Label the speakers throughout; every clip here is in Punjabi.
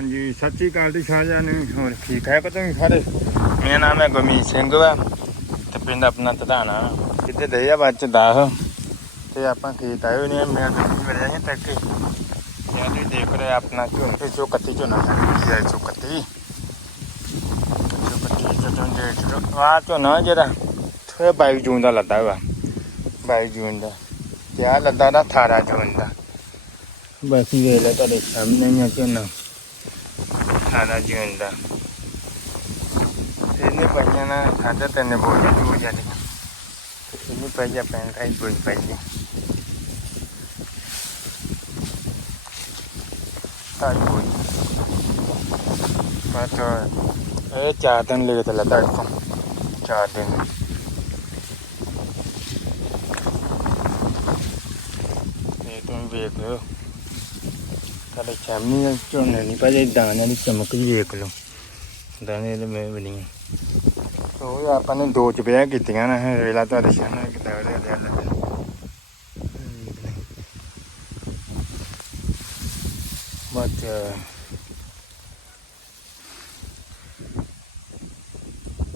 Speaker 1: ਹਾਂਜੀ ਸਤਿ ਸ਼੍ਰੀ ਅਕਾਲ ਜੀ ਸਾਰਿਆਂ ਨੂੰ। ਹੋਰ ਠੀਕ ਹੈ ਤੁਸੀਂ ਸਾਰੇ?
Speaker 2: ਮੇਰਾ ਨਾਮ ਹੈ ਗੁਰਮੀਤ ਸਿੰਘ ਵਾ ਤੇ ਪਿੰਡ ਆਪਣਾ ਤਧਾਣਾ ਕਿਤੇ ਦੇ ਆ ਬੱਚ 10 ਤੇ ਆਪਾਂ ਖੇਤ ਆਏ ਨੇ ਮੈਂ ਗੱਡੀ ਵੜਿਆ ਸੀ ਤੱਕ ਯਾਰ ਤੁਸੀਂ ਦੇਖ ਰਹੇ ਆਪਣਾ ਝੋਨੇ ਚੋ ਕੱਤੀ ਝੋਨਾ ਹੈ ਚੋ ਕੱਤੀ। ਚੋ ਕੱਤੀ ਜਦੋਂ ਦੇ ਆ ਝੋਨਾ ਜਿਹੜਾ ਥੋੜਾ 22 ਜੂਨ ਦਾ ਲੱਦਾ ਵਾ। 22 ਜੂਨ ਦਾ। ਤੇ ਆ ਲੱਦਾ ਦਾ 18 ਜੂਨ ਦਾ।
Speaker 1: ਬਾਕੀ ਵੇਖ ਲੈ ਤੁਹਾਡੇ ਸਾਹਮਣੇ ਹੀ ਆ ਝੋਨਾ।
Speaker 2: खादा जीवन तेने पैसा बोल तू जाने तेने पैसा पहन चार दिन ले चला ताज चार दिन ये तुम देख रहे हो ਸਾਡੇ ਸਾਹਮਣੇ ਝੋਨੇ ਨਹੀਂ ਪਏ ਦਾਣਿਆਂ ਦੀ ਚਮਕ ਵੀ ਵੇਖ ਲਓ ਦਾਣੇ ਦੇ ਮੈਂ ਬਣੀ ਉਹ ਆਪਾਂ ਨੇ ਦੋ ਚਪਿਆ ਕੀਤੀਆਂ ਨਾ ਇਹ ਵੇਲਾ ਤੁਹਾਡੇ ਸਾਹਮਣੇ ਕਿਤਾ ਉਹਦੇ ਦੇ ਲੱਗੇ ਬਟ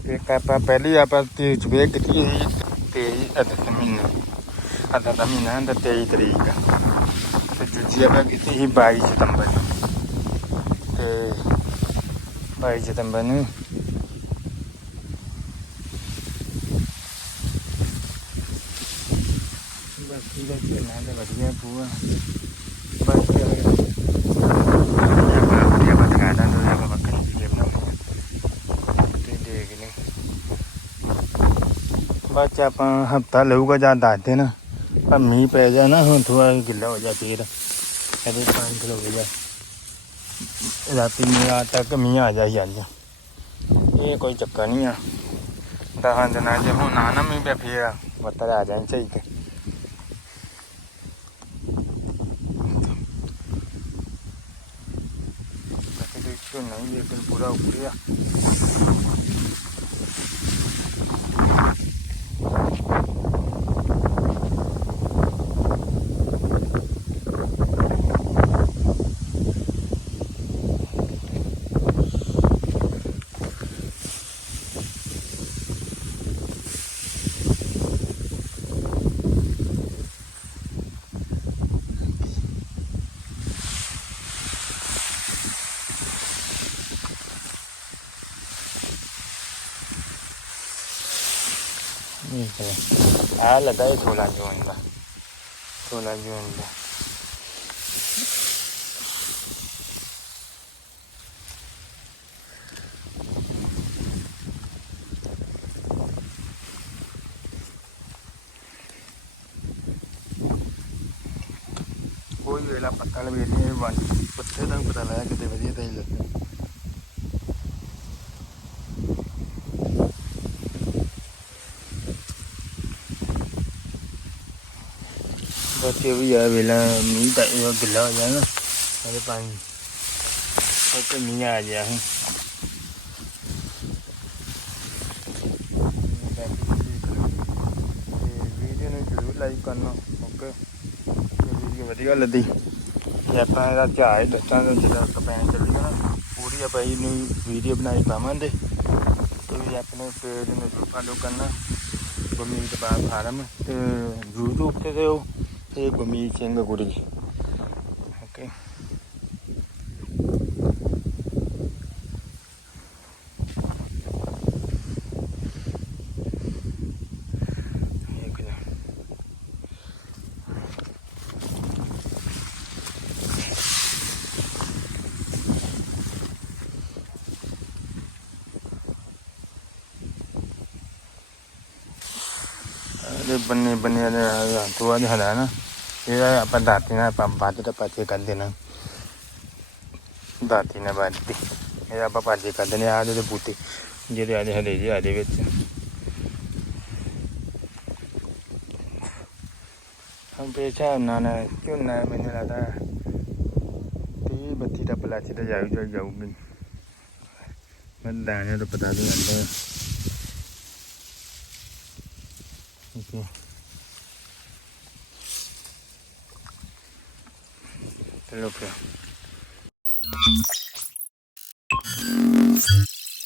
Speaker 2: ਇੱਕ ਆਪਾਂ ਪਹਿਲੀ ਆਪਾਂ ਤੇ ਚਪਿਆ ਕੀਤੀ ਸੀ ਤੇ ਅਧਾ ਮਹੀਨਾ ਅਧਾ ਮਹੀਨਾ ਦਾ 23 ਤਰੀਕ ਤੇ ਦੂਜੀ ਆਪਾਂ ਕੀਤੀ ਸੀ 22 ਸਤੰਬਰ ਨੂੰ। ਤੇ 22 ਸਤੰਬਰ ਨੂੰ ਬਾਕੀ ਦਾ ਝੋਨਾ ਤਾਂ ਵਧੀਆ ਪੂਆ ਬਾਕੀ ਆਪਾਂ ਵਧੀਆ ਬਤਗਾ ਆਪਾਂ ਬਾਅਦ ਚ ਆਪਾਂ ਹਫਤਾ ਲਊਗਾ ਜਾਂ ਦੱਸ ਦਿਨ। अब मीह पै जाए ना हम थोड़ा गिला हो जाए फिर अरे पानी खलो जाए राती मीह तक मीह आ जाए आज ये कोई चक्कर नहीं है दस दिन जो हूँ ना ना मीह पे फिर बता आ जाए सही के नहीं लेकिन पूरा उड़ nhìn kìa á là tới thu là nhuận rồi thu là nhuận rồi कोई वेला पत्ता लगे वन पत्ते तक पता लगा कितने बजे तक लगते ਬੱਚੇ ਵੀ ਆ ਵੇਲਾ, ਮੀਂਹ ਤਾਂ ਇਹ ਗਿੱਲਾ ਹੋ ਜਾਣਾ। ਉਹਦੇ ਪਾਣੀ। ਉਹ ਮੀਂਹ ਆ ਗਿਆ ਹੁਣ। ਵੀਡੀਓ ਨੂੰ ਜ਼ਰੂਰ ਲਾਈਕ ਕਰਨਾ, ਓਕੇ? ਵੀਡੀਓ ਵਧੀਆ ਲੱਗੀ ਤੇ ਆਪਾਂ ਇਹਦਾ ਝਾੜ ਦੱਸਾਂਗੇ ਜਿਹੜਾ ਕਪੈਨ ਚੱਲੀ ਨਾ ਪੂਰੀ ਆਪਾਂ ਇਹਨੂੰ ਵੀਡੀਓ ਬਣਾਈ ਪਾਵਾਂਗੇ। ਤੁਸੀਂ ਆਪਣੇ ਪੇਜ ਨੂੰ ਜ਼ਰੂਰ ਫਾਲੋ ਕਰਨਾ। ਗੁਰਮੀਤ ਬਾਗ ਫਾਰਮ। ਤੇ YouTube ਤੇ ਦਿਓ। 해금이 쟁거구리기 오케이 બંને બંને ધોવા જ હતા ને ਦਾਤੀ ਨਾਲ ਆਪਾਂ ਬਾਦ ਦਾ ਪਾਚੇ ਕਰ ਦੇਣਾ। ਦਾਤੀ ਨਾਲ ਬਾਦੀ ਇਹ ਆਪਾਂ ਪਾਚੇ ਕਰ ਦੇਣੇ ਆ ਦੇ ਬੂਟੇ, ਜਿਹੜੇ ਆਦੇ ਹਲੇ ਜਿਹੇ ਆਦੇ ਵਿੱਚ। ਹਮ ਪੇਚਾ ਨਾ ਨਾ ਕਿਉਂ ਨਾ ਮੈਨੂੰ ਲੱਗਦਾ ਤੀਹ ਬੱਤੀ ਦਾ ਪਲਾਚ ਤੇ ਜਾਊ ਜਾਊ ਜਾਊਗੀ ਮੈਂ ਦਾਣੇ ਤੋਂ ਪਤਾ ਨਹੀਂ 젤로프요